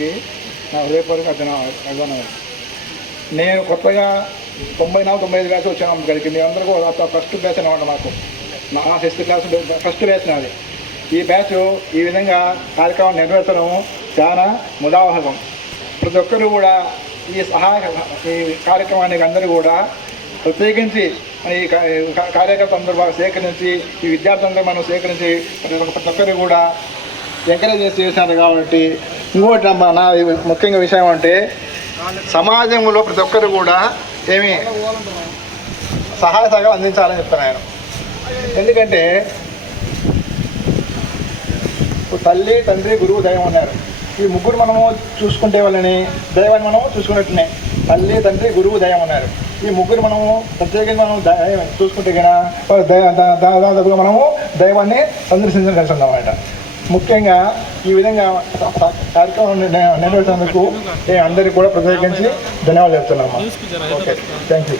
అందరికీ నా హృదయపూర్వక అభిన- నేను కొత్తగా తొంభై నాలుగు తొంభై ఐదు బ్యాచ్ వచ్చాను ఇక్కడికి మీ అందరూ ఫస్ట్ బ్యాచ్ అనమాట మాకు. నా సిక్స్త్ క్లాస్ ఫస్ట్ బ్యాచ్ నాది. ఈ బ్యాచ్ ఈ విధంగా కార్యక్రమం నెరవేర్చడం చాలా ముదావహకం. ప్రతి ఒక్కరు కూడా ఈ సహాయ ఈ కార్యక్రమానికి అందరూ కూడా ప్రత్యేకించి ఈ కార్యకర్త అందరూ బాగా సేకరించి ఈ విద్యార్థులందరూ మనం సేకరించి ప్రతి ఒక్క- ప్రతి ఒక్కరు కూడా ఎంకరేజ్ చేసి చేశారు కాబట్టి ఇంకోటి నా- నా ముఖ్యంగా విషయం అంటే సమాజంలో ప్రతి ఒక్కరు కూడా ఏమి సహాయ సహకారం అందించాలని చెప్తాను ఆయన ఎందుకంటే తల్లి తండ్రి గురువు దైవం ఉన్నారు ఈ ముగ్గురు మనము చూసుకుంటే వాళ్ళని దైవాన్ని మనము చూసుకున్నట్టునే తల్లి తండ్రి గురువు దయం ఉన్నారు ఈ ముగ్గురు మనము ప్రత్యేకంగా మనం దైవం చూసుకుంటే కనుక దాదాపుగా మనము దైవాన్ని సందర్శించడం కలిసి అన్నమాట ముఖ్యంగా ఈ విధంగా కార్యక్రమం నెరవేర్చినందుకు అందరికీ కూడా ప్రత్యేకించి ధన్యవాదాలు చెప్తున్నాము ఓకే థ్యాంక్ యూ